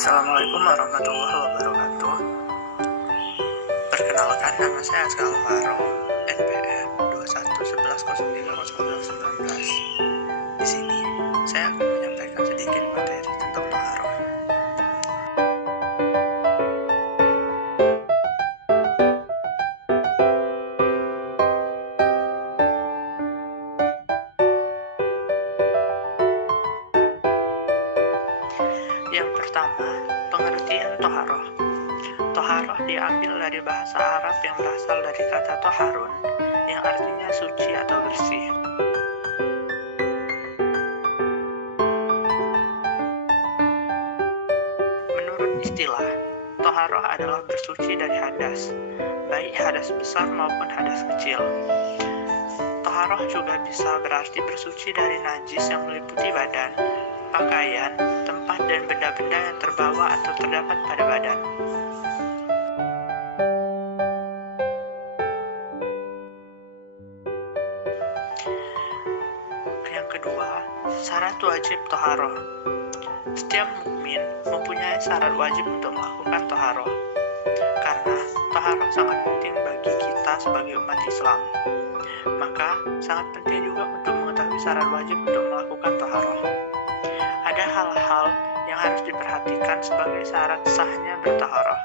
Assalamualaikum warahmatullahi wabarakatuh. Perkenalkan, nama saya Askal Alvaro, NPM 2111030219. Di sini saya akan menyampaikan sedikit materi tentang taharah. Yang pertama, pengertian toharoh. Toharoh diambil dari bahasa Arab yang berasal dari kata toharun, yang artinya suci atau bersih. Menurut istilah, toharoh adalah bersuci dari hadas, baik hadas besar maupun hadas kecil. Toharoh juga bisa berarti bersuci dari najis yang meliputi badan, pakaian, tempat, dan benda-benda yang terbawa atau terdapat pada badan. Yang kedua, syarat wajib toharoh. Setiap mukmin mempunyai syarat wajib untuk melakukan toharoh, karena toharoh sangat penting bagi kita sebagai umat Islam. Maka sangat penting juga untuk mengetahui syarat wajib untuk melakukan toharoh. Ada hal-hal yang harus diperhatikan sebagai syarat sahnya bertaharah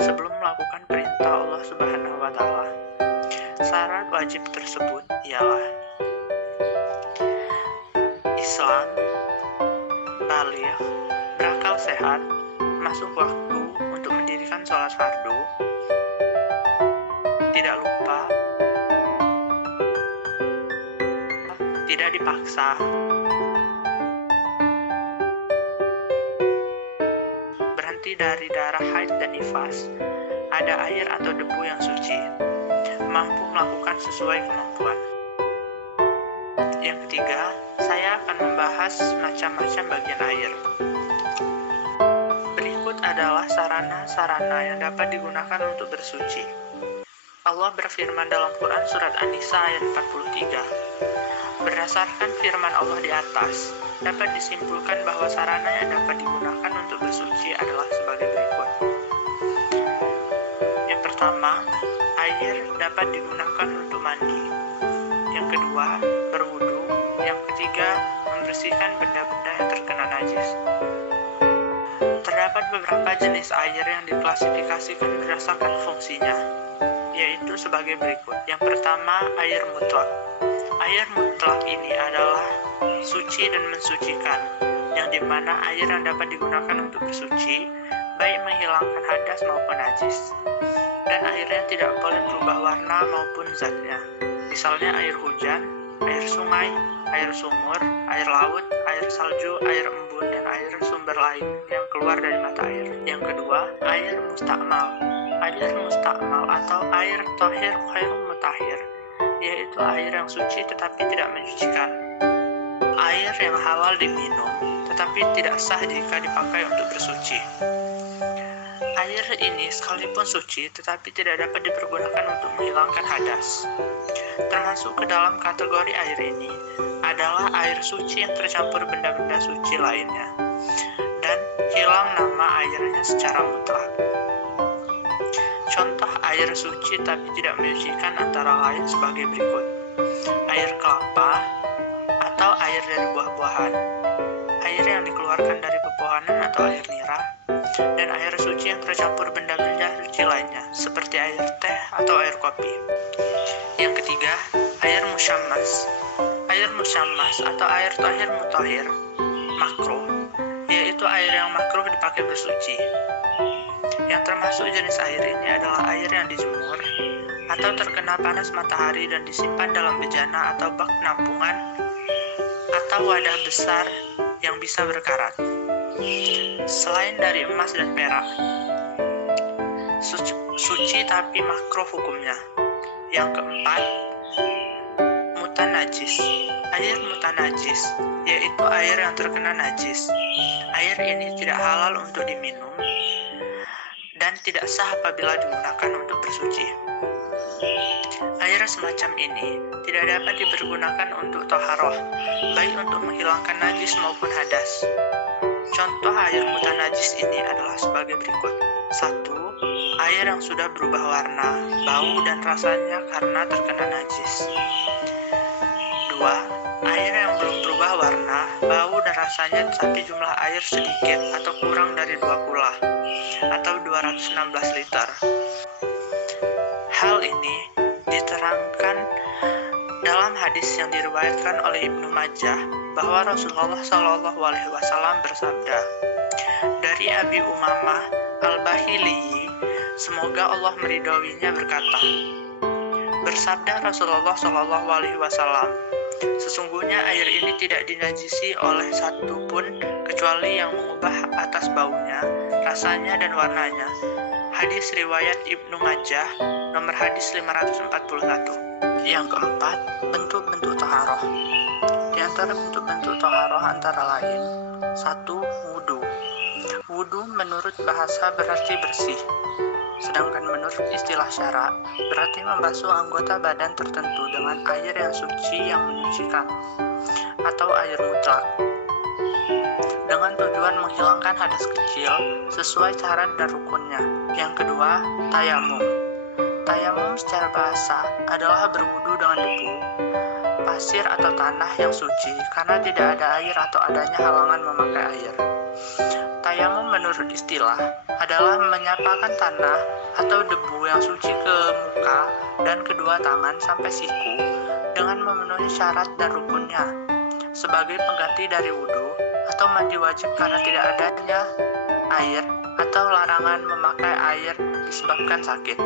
sebelum melakukan perintah Allah Subhanahu wa Ta'ala. Syarat wajib tersebut ialah Islam, baligh, berakal sehat, masuk waktu untuk mendirikan sholat fardu, tidak lupa, tidak dipaksa, berhenti dari darah haid dan nifas, ada air atau debu yang suci, mampu melakukan sesuai kemampuan. Yang ketiga, saya akan membahas macam-macam bagian air. Berikut adalah sarana-sarana yang dapat digunakan untuk bersuci. Allah berfirman dalam Quran Surat An-Nisa ayat 43. Berdasarkan firman Allah di atas, dapat disimpulkan bahwa sarana yang dapat digunakan untuk bersuci adalah sebagai berikut. Yang pertama, air dapat digunakan untuk mandi. Yang kedua, berwudu. Yang ketiga, membersihkan benda-benda yang terkena najis. Terdapat beberapa jenis air yang diklasifikasikan berdasarkan fungsinya, yaitu sebagai berikut. Yang pertama, air mutlak. Air mutlak ini adalah suci dan mensucikan, yang dimana air yang dapat digunakan untuk bersuci, baik menghilangkan hadas maupun najis. Dan airnya tidak boleh berubah warna maupun zatnya. Misalnya air hujan, air sungai, air sumur, air laut, air salju, air embun, dan air sumber lain yang keluar dari mata air. Yang kedua, air mustakmal. Air mustakmal atau air tohir khairu mutahhir, yaitu air yang suci tetapi tidak mensucikan. Air yang halal diminum tetapi tidak sah jika dipakai untuk bersuci. Air ini sekalipun suci tetapi tidak dapat dipergunakan untuk menghilangkan hadas. Termasuk ke dalam kategori air ini adalah air suci yang tercampur benda-benda suci lainnya dan hilang nama airnya secara mutlak. Contoh air suci tapi tidak menyucikan antara lain sebagai berikut: air kelapa atau air dari buah-buahan, air yang dikeluarkan dari pepohonan atau air nira, dan air suci yang tercampur benda-benda suci lainnya seperti air teh atau air kopi. Yang ketiga, air musyammas. Air musyammas atau air tohir mutahhir makruh, yaitu air yang makruh dipakai bersuci. Yang termasuk jenis air ini adalah air yang dijemur atau terkena panas matahari dan disimpan dalam bejana atau bak penampungan atau wadah besar yang bisa berkarat. Selain dari emas dan perak, suci tapi makruh hukumnya. Yang keempat, mutanajis. Air mutanajis yaitu air yang terkena najis. Air ini tidak halal untuk diminum dan tidak sah apabila digunakan untuk bersuci. Air semacam ini tidak dapat dipergunakan untuk toharoh, baik untuk menghilangkan najis maupun hadas. Contoh air mutanajis ini adalah sebagai berikut. 1. Air yang sudah berubah warna, bau, dan rasanya karena terkena najis. 2. Air yang belum berubah warna, bau, dan rasanya tapi jumlah air sedikit atau kurang dari 2 kula atau 216 liter. Hal ini diterangkan dalam hadis yang diriwayatkan oleh Ibnu Majah bahwa Rasulullah SAW bersabda, dari Abi Umamah Al-Bahili, semoga Allah meridhoinya, berkata, bersabda Rasulullah SAW, sesungguhnya air ini tidak dinajisi oleh satu pun kecuali yang mengubah atas baunya, rasanya, dan warnanya. Hadis riwayat Ibnu Majah, nomor hadis 541. Yang keempat, bentuk-bentuk taharoh. Di antara bentuk-bentuk taharoh antara lain, 1. Wudu. Wudu menurut bahasa berarti bersih, sedangkan menurut istilah syara berarti membasuh anggota badan tertentu dengan air yang suci yang menyucikan, atau air mutlak, dengan tujuan menghilangkan hadas kecil sesuai syarat dan rukunnya. Yang kedua, tayamum. Tayamum secara bahasa adalah berwudu dengan debu, pasir atau tanah yang suci karena tidak ada air atau adanya halangan memakai air. Tayamum menurut istilah adalah menyapakan tanah atau debu yang suci ke muka dan kedua tangan sampai siku dengan memenuhi syarat dan rukunnya sebagai pengganti dari wudu atau mandi wajib karena tidak adanya air atau larangan memakai air disebabkan sakit.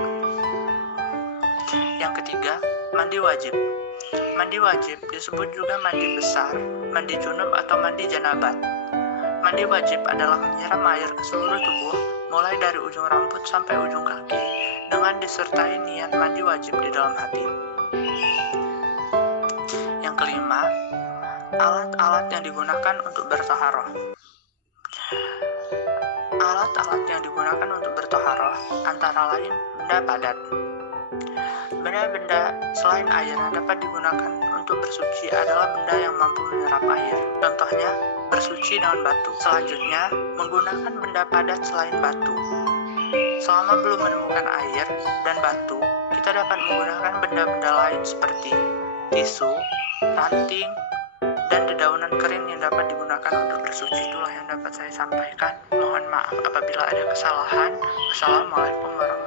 Yang ketiga, mandi wajib. Mandi wajib disebut juga mandi besar, mandi junub, atau mandi janabat. Mandi wajib adalah menyiram air ke seluruh tubuh, mulai dari ujung rambut sampai ujung kaki, dengan disertai niat mandi wajib di dalam hati. Yang kelima, alat-alat yang digunakan untuk bertaharoh. Alat-alat yang digunakan untuk bertaharoh antara lain benda padat. Benda-benda selain air yang dapat digunakan untuk bersuci adalah benda yang mampu menyerap air. Contohnya, bersuci dengan batu. Selanjutnya, menggunakan benda padat selain batu. Selama belum menemukan air dan batu, kita dapat menggunakan benda-benda lain seperti tisu, ranting, dan dedaunan kering yang dapat digunakan untuk bersuci. Itulah yang dapat saya sampaikan. Mohon maaf apabila ada kesalahan. Wassalamualaikum warahmatullahi wabarakatuh.